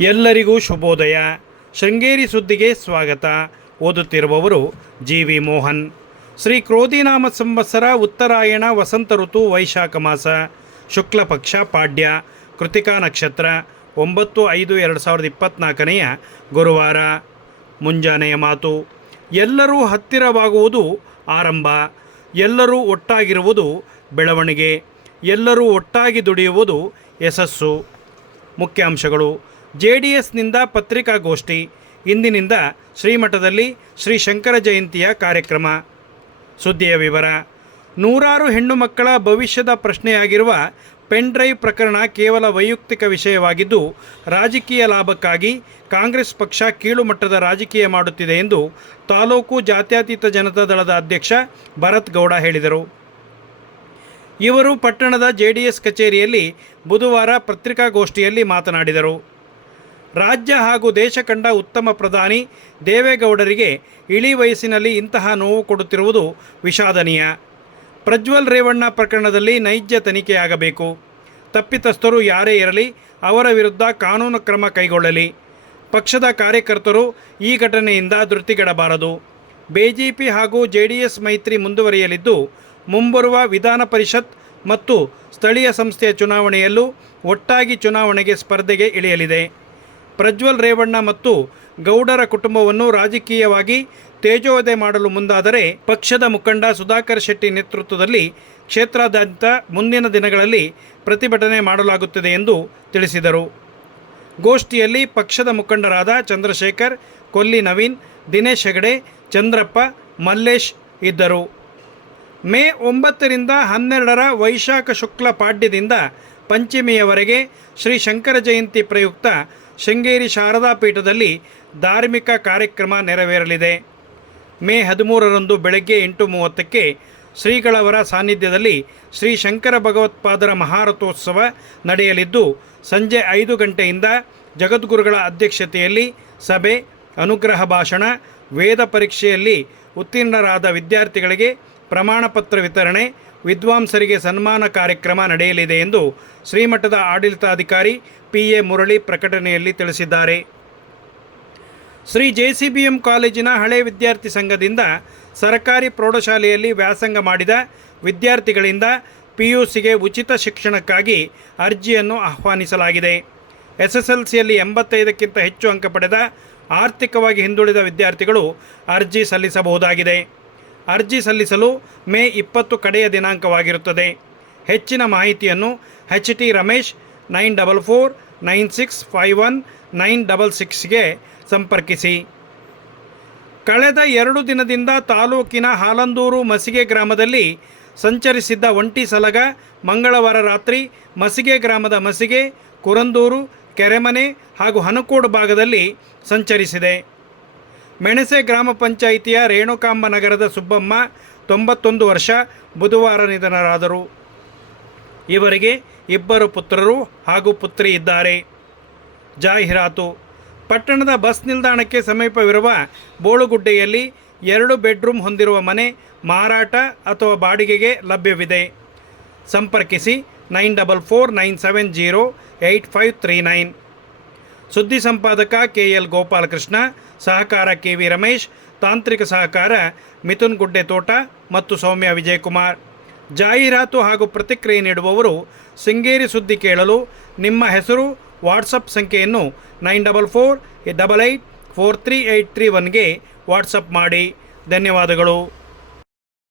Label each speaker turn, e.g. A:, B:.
A: ಎಲ್ಲರಿಗೂ ಶುಭೋದಯ. ಶೃಂಗೇರಿ ಸುದ್ದಿಗೆ ಸ್ವಾಗತ. ಓದುತ್ತಿರುವವರು ಜಿ ವಿ ಮೋಹನ್. ಶ್ರೀ ಕ್ರೋಧಿನಾಮ ಸಂವತ್ಸರ ಉತ್ತರಾಯಣ ವಸಂತ ಋತು ವೈಶಾಖ ಮಾಸ. ಶುಕ್ಲ ಪಕ್ಷ ಪಾಡ್ಯ. ಕೃತಿಕಾ ನಕ್ಷತ್ರ ಒಂಬತ್ತು ಐದು ಎರಡು ಸಾವಿರದ ಇಪ್ಪತ್ತ್ನಾಲ್ಕನೆಯ ಗುರುವಾರ. ಮುಂಜಾನೆಯ ಮಾತು. ಎಲ್ಲರೂ ಹತ್ತಿರವಾಗುವುದು ಆರಂಭ. ಎಲ್ಲರೂ ಒಟ್ಟಾಗಿರುವುದು ಬೆಳವಣಿಗೆ. ಎಲ್ಲರೂ ಒಟ್ಟಾಗಿ ದುಡಿಯುವುದು ಯಶಸ್ಸು. ಮುಖ್ಯಾಂಶಗಳು. ಜೆ ಡಿ ಎಸ್ನಿಂದ ಪತ್ರಿಕಾಗೋಷ್ಠಿ, ಇಂದಿನಿಂದ ಶ್ರೀಮಠದಲ್ಲಿ ಶ್ರೀ ಶಂಕರ ಜಯಂತಿಯ ಕಾರ್ಯಕ್ರಮ. ಸುದ್ದಿಯ ವಿವರ, ನೂರಾರು ಹೆಣ್ಣು ಮಕ್ಕಳ ಭವಿಷ್ಯದ ಪ್ರಶ್ನೆಯಾಗಿರುವ ಪೆನ್ ಡ್ರೈವ್ ಪ್ರಕರಣ ಕೇವಲ ವೈಯಕ್ತಿಕ ವಿಷಯವಾಗಿದ್ದು, ರಾಜಕೀಯ ಲಾಭಕ್ಕಾಗಿ ಕಾಂಗ್ರೆಸ್ ಪಕ್ಷ ಕೀಳುಮಟ್ಟದ ರಾಜಕೀಯ ಮಾಡುತ್ತಿದೆ ಎಂದು ತಾಲೂಕು ಜಾತ್ಯತೀತ ಜನತಾ ದಳದ ಅಧ್ಯಕ್ಷ ಭರತ್ ಗೌಡ ಹೇಳಿದರು. ಇವರು ಪಟ್ಟಣದ ಜೆಡಿಎಸ್ ಕಚೇರಿಯಲ್ಲಿ ಬುಧವಾರ ಪತ್ರಿಕಾಗೋಷ್ಠಿಯಲ್ಲಿ ಮಾತನಾಡಿದರು. ರಾಜ್ಯ ಹಾಗೂ ದೇಶ ಕಂಡ ಉತ್ತಮ ಪ್ರಧಾನಿ ದೇವೇಗೌಡರಿಗೆ ಇಳಿ ವಯಸ್ಸಿನಲ್ಲಿ ಇಂತಹ ನೋವು ಕೊಡುತ್ತಿರುವುದು ವಿಷಾದನೀಯ. ಪ್ರಜ್ವಲ್ ರೇವಣ್ಣ ಪ್ರಕರಣದಲ್ಲಿ ನೈಜ ತನಿಖೆಯಾಗಬೇಕು. ತಪ್ಪಿತಸ್ಥರು ಯಾರೇ ಇರಲಿ, ಅವರ ವಿರುದ್ಧ ಕಾನೂನು ಕ್ರಮ ಕೈಗೊಳ್ಳಲಿ. ಪಕ್ಷದ ಕಾರ್ಯಕರ್ತರು ಈ ಘಟನೆಯಿಂದ ಧೃತಿಗೆಡಬಾರದು. ಬಿಜೆಪಿ ಹಾಗೂ ಜೆ ಡಿ ಎಸ್ ಮೈತ್ರಿ ಮುಂದುವರಿಯಲಿದ್ದು, ಮುಂಬರುವ ವಿಧಾನ ಪರಿಷತ್ ಮತ್ತು ಸ್ಥಳೀಯ ಸಂಸ್ಥೆಯ ಚುನಾವಣೆಯಲ್ಲೂ ಒಟ್ಟಾಗಿ ಚುನಾವಣೆಗೆ ಸ್ಪರ್ಧೆಗೆ ಇಳಿಯಲಿದೆ. ಪ್ರಜ್ವಲ್ ರೇವಣ್ಣ ಮತ್ತು ಗೌಡರ ಕುಟುಂಬವನ್ನು ರಾಜಕೀಯವಾಗಿ ತೇಜೋವಧೆ ಮಾಡಲು ಮುಂದಾದರೆ ಪಕ್ಷದ ಮುಖಂಡ ಸುಧಾಕರ್ ಶೆಟ್ಟಿ ನೇತೃತ್ವದಲ್ಲಿ ಕ್ಷೇತ್ರಾದ್ಯಂತ ಮುಂದಿನ ದಿನಗಳಲ್ಲಿ ಪ್ರತಿಭಟನೆ ಮಾಡಲಾಗುತ್ತದೆ ಎಂದು ತಿಳಿಸಿದರು. ಗೋಷ್ಠಿಯಲ್ಲಿ ಪಕ್ಷದ ಮುಖಂಡರಾದ ಚಂದ್ರಶೇಖರ್, ಕೊಲ್ಲಿ ನವೀನ್, ದಿನೇಶ್ ಹೆಗಡೆ, ಚಂದ್ರಪ್ಪ, ಮಲ್ಲೇಶ್ ಇದ್ದರು. ಮೇ ಒಂಬತ್ತರಿಂದ ಹನ್ನೆರಡರ ವೈಶಾಖ ಶುಕ್ಲ ಪಾಡ್ಯದಿಂದ ಪಂಚಮಿಯವರೆಗೆ ಶ್ರೀ ಶಂಕರ ಜಯಂತಿ ಪ್ರಯುಕ್ತ ಶೃಂಗೇರಿ ಶಾರದಾ ಪೀಠದಲ್ಲಿ ಧಾರ್ಮಿಕ ಕಾರ್ಯಕ್ರಮ ನೆರವೇರಲಿದೆ. ಮೇ ಹದಿಮೂರರಂದು ಬೆಳಗ್ಗೆ ಎಂಟು ಮೂವತ್ತಕ್ಕೆ ಶ್ರೀಗಳವರ ಸಾನ್ನಿಧ್ಯದಲ್ಲಿ ಶ್ರೀ ಶಂಕರ ಭಗವತ್ಪಾದರ ಮಹಾರಥೋತ್ಸವ ನಡೆಯಲಿದ್ದು, ಸಂಜೆ ಐದು ಗಂಟೆಯಿಂದ ಜಗದ್ಗುರುಗಳ ಅಧ್ಯಕ್ಷತೆಯಲ್ಲಿ ಸಭೆ, ಅನುಗ್ರಹ ಭಾಷಣ, ವೇದ ಪರೀಕ್ಷೆಯಲ್ಲಿ ಉತ್ತೀರ್ಣರಾದ ವಿದ್ಯಾರ್ಥಿಗಳಿಗೆ ಪ್ರಮಾಣಪತ್ರ ವಿತರಣೆ, ವಿದ್ವಾಂಸರಿಗೆ ಸನ್ಮಾನ ಕಾರ್ಯಕ್ರಮ ನಡೆಯಲಿದೆ ಎಂದು ಶ್ರೀಮಠದ ಆಡಳಿತಾಧಿಕಾರಿ ಪಿ ಎ ಮುರಳಿ ಪ್ರಕಟಣೆಯಲ್ಲಿ ತಿಳಿಸಿದ್ದಾರೆ. ಶ್ರೀ ಜೆಸಿಬಿಎಂ ಕಾಲೇಜಿನ ಹಳೆ ವಿದ್ಯಾರ್ಥಿ ಸಂಘದಿಂದ ಸರ್ಕಾರಿ ಪ್ರೌಢಶಾಲೆಯಲ್ಲಿ ವ್ಯಾಸಂಗ ಮಾಡಿದ ವಿದ್ಯಾರ್ಥಿಗಳಿಂದ ಪಿಯುಸಿಗೆ ಉಚಿತ ಶಿಕ್ಷಣಕ್ಕಾಗಿ ಅರ್ಜಿಯನ್ನು ಆಹ್ವಾನಿಸಲಾಗಿದೆ. ಎಸ್ಎಸ್ಎಲ್ಸಿಯಲ್ಲಿ ಎಂಬತ್ತೈದಕ್ಕಿಂತ ಹೆಚ್ಚು ಅಂಕ ಪಡೆದ ಆರ್ಥಿಕವಾಗಿ ಹಿಂದುಳಿದ ವಿದ್ಯಾರ್ಥಿಗಳು ಅರ್ಜಿ ಸಲ್ಲಿಸಬಹುದಾಗಿದೆ. ಅರ್ಜಿ ಸಲ್ಲಿಸಲು ಮೇ ಇಪ್ಪತ್ತು ಕಡೆಯ ದಿನಾಂಕವಾಗಿರುತ್ತದೆ. ಹೆಚ್ಚಿನ ಮಾಹಿತಿಯನ್ನು H T Ramesh nine double four, nine six five one, nine double ಸಿಕ್ಸ್ಗೆ ಸಂಪರ್ಕಿಸಿ. ಕಳೆದ ಎರಡು ದಿನದಿಂದ ತಾಲೂಕಿನ ಹಾಲಂದೂರು ಮಸಿಗೆ ಗ್ರಾಮದಲ್ಲಿ ಸಂಚರಿಸಿದ್ದ ಒಂಟಿ ಸಲಗ ಮಂಗಳವಾರ ರಾತ್ರಿ ಮಸಿಗೆ ಗ್ರಾಮದ ಮಸಿಗೆ, ಕುರಂದೂರು, ಕೆರೆಮನೆ ಹಾಗೂ ಹನಕೋಡು ಭಾಗದಲ್ಲಿ ಸಂಚರಿಸಿದೆ. ಮೆಣಸೆ ಗ್ರಾಮ ಪಂಚಾಯಿತಿಯ ರೇಣುಕಾಂಬ ನಗರದ ಸುಬ್ಬಮ್ಮ, ತೊಂಬತ್ತೊಂದು ವರ್ಷ ಬುಧವಾರ ನಿಧನರಾದರು. ಇವರಿಗೆ ಇಬ್ಬರು ಪುತ್ರರು ಹಾಗೂ ಪುತ್ರಿ ಇದ್ದಾರೆ. ಜಾಹೀರಾತು. ಪಟ್ಟಣದ ಬಸ್ ನಿಲ್ದಾಣಕ್ಕೆ ಸಮೀಪವಿರುವ ಬೋಳುಗುಡ್ಡೆಯಲ್ಲಿ ಎರಡು ಬೆಡ್ರೂಮ್ ಹೊಂದಿರುವ ಮನೆ ಮಾರಾಟ ಅಥವಾ ಬಾಡಿಗೆಗೆ ಲಭ್ಯವಿದೆ. ಸಂಪರ್ಕಿಸಿ nine double four nine seven zero eight five three nine. ಸುದ್ದಿ ಸಂಪಾದಕ ಕೆ ಎಲ್ ಗೋಪಾಲಕೃಷ್ಣ, ಸಹಕಾರ ಕೆ ವಿ ರಮೇಶ್, ತಾಂತ್ರಿಕ ಸಹಕಾರ ಮಿಥುನ್ ಗುಡ್ಡೆ ತೋಟ ಮತ್ತು ಸೌಮ್ಯ ವಿಜಯಕುಮಾರ್. ಜಾಹೀರಾತು ಹಾಗೂ ಪ್ರತಿಕ್ರಿಯೆ ನೀಡುವವರು ಸಿಂಗೇರಿ ಸುದ್ದಿ ಕೇಳಲು ನಿಮ್ಮ ಹೆಸರು, ವಾಟ್ಸಪ್ ಸಂಖ್ಯೆಯನ್ನು nine double four double eight four three eight three ಒನ್ಗೆ WhatsApp ಮಾಡಿ. ಧನ್ಯವಾದಗಳು.